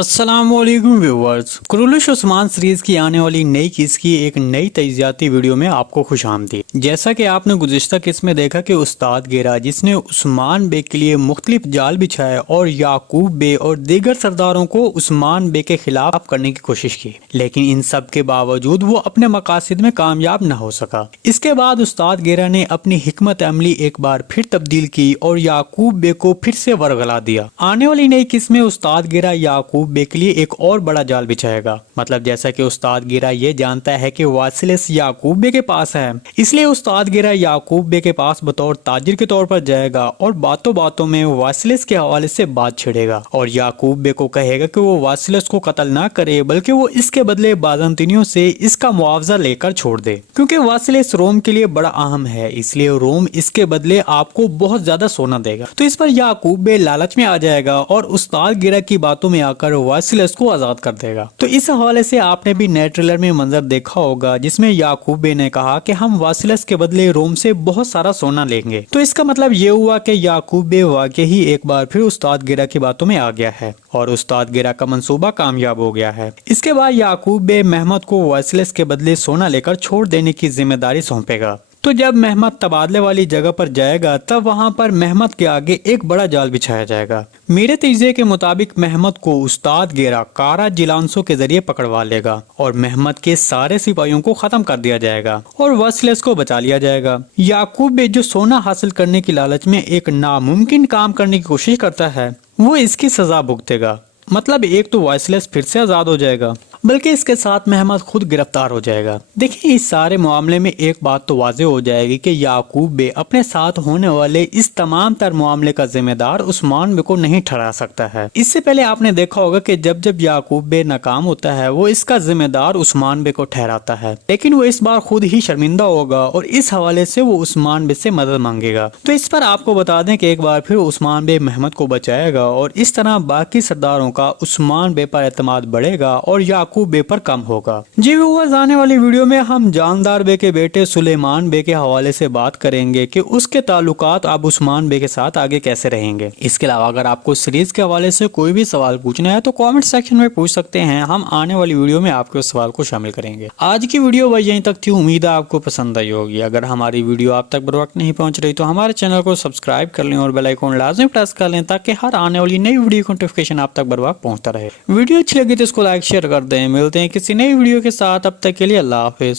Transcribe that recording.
अस्सलाम वालेकुम viewers. Kurulus Usman series की आने वाली नई किस की एक नई तजियाती वीडियो में आपको खुशामदीद। जैसा कि आपने गुज़िश्ता किस में देखा कि उस्ताद गेरा जिसने उस्मान बे के लिए मुख्तलिफ जाल बिछाए और याकूब बे और दीगर सरदारों को उस्मान बे के खिलाफ करने की कोशिश की, लेकिन इन सब के बावजूद वो अपने मकासद में कामयाब न हो सका। इसके बाद उस्ताद गेरा ने अपनी हिकमत अमली एक बार फिर तब्दील की और याकूब बे को फिर से वरगला दिया। आने वाली नई किस में उस्ताद गेरा याकूब बे के लिए एक और बड़ा जाल बिछाएगा। मतलब जैसा कि उस्ताद गिरा ये जानता है कि वासिलस याकूब बे के पास है, इसलिए उस्ताद गिरा याकूब बे के पास बतौर ताजिर के तौर पर जाएगा और बातों बातों में वासिलस के हवाले से बात छेड़ेगा और याकूब बे को कहेगा कि वो वासिलस को कत्ल ना करे बल्कि वो इसके बदले बाज़ंतीनियों से इसका मुआवजा लेकर छोड़ दे, क्योंकि वासिलस रोम के लिए बड़ा अहम है, इसलिए रोम इसके बदले आपको बहुत ज्यादा सोना देगा। तो इस पर याकूब बे लालच में आ जाएगा और उस्ताद गिरा की बातों में आकर वासिलस को आजाद कर देगा। तो इस हवाले से आपने भी नए ट्रेलर में मंजर देखा होगा जिसमें याकूब बे ने कहा कि हम वासिलस के बदले रोम से बहुत सारा सोना लेंगे। तो इसका मतलब ये हुआ कि याकूब बे वाकई ही एक बार फिर उस्ताद गिरा की बातों में आ गया है और उस्ताद गिरा का मंसूबा कामयाब हो गया है। इसके बाद याकूब बे महमद को वासिलस के बदले सोना लेकर छोड़ देने की जिम्मेदारी सौंपेगा। तो जब महमद तबादले वाली जगह पर जाएगा तब वहां पर महमद के आगे एक बड़ा जाल बिछाया जाएगा। मेरे तजज़िये के मुताबिक महमद को उस्ताद गेरा कारा जिलांसो के जरिए पकड़वा लेगा और महमद के सारे सिपाहियों को खत्म कर दिया जाएगा और वासिलस को बचा लिया जाएगा। याकूब बे जो सोना हासिल करने की लालच में एक नामुमकिन काम करने की कोशिश करता है, वो इसकी सजा भुगतेगा। मतलब एक तो वासिलस फिर से आजाद हो जाएगा, बल्कि इसके साथ महमद खुद गिरफ्तार हो जाएगा। देखिए, इस सारे मामले में एक बात तो वाज़ेह हो जाएगी कि याकूब बे अपने साथ होने वाले इस तमाम तर मामले का जिम्मेदार उस्मान बे को नहीं ठहरा सकता है। इससे पहले आपने देखा होगा कि जब जब याकूब बे नाकाम होता है वो इसका जिम्मेदार उस्मान बे को ठहराता है, लेकिन वो इस बार खुद ही शर्मिंदा होगा और इस हवाले से वो उस्मान बे से मदद मांगेगा। तो इस पर आपको बता दें कि एक बार फिर उस्मान बे महमद को बचाएगा और इस तरह बाकी सरदारों का उस्मान बे पर एतमाद बढ़ेगा और याकूब बे पर कम होगा। जी व्यूअर्स, आने वाली वीडियो में हम जानदार बे के बेटे सुलेमान बे के हवाले से बात करेंगे कि उसके ताल्लुकात अब उस्मान बे के साथ आगे कैसे रहेंगे। इसके अलावा अगर आपको सीरीज के हवाले से कोई भी सवाल पूछना है तो कमेंट सेक्शन में पूछ सकते हैं, हम आने वाली वीडियो में आपके उस सवाल को शामिल करेंगे। आज की वीडियो वह यहीं तक थी, उम्मीद है आपको पसंद आई होगी। अगर हमारी वीडियो आप तक बर वक्त नहीं पहुंच रही तो हमारे चैनल को सब्सक्राइब कर लें और बेल आइकन लाजमी प्रेस कर लें ताकि हर आने वाली नई वीडियो की नोटिफिकेशन आप तक बर वक्त पहुंचता रहे। वीडियो अच्छी लगी तो इसको लाइक शेयर कर दें। मिलते हैं किसी नई वीडियो के साथ, अब तक के लिए अल्लाह हाफिज।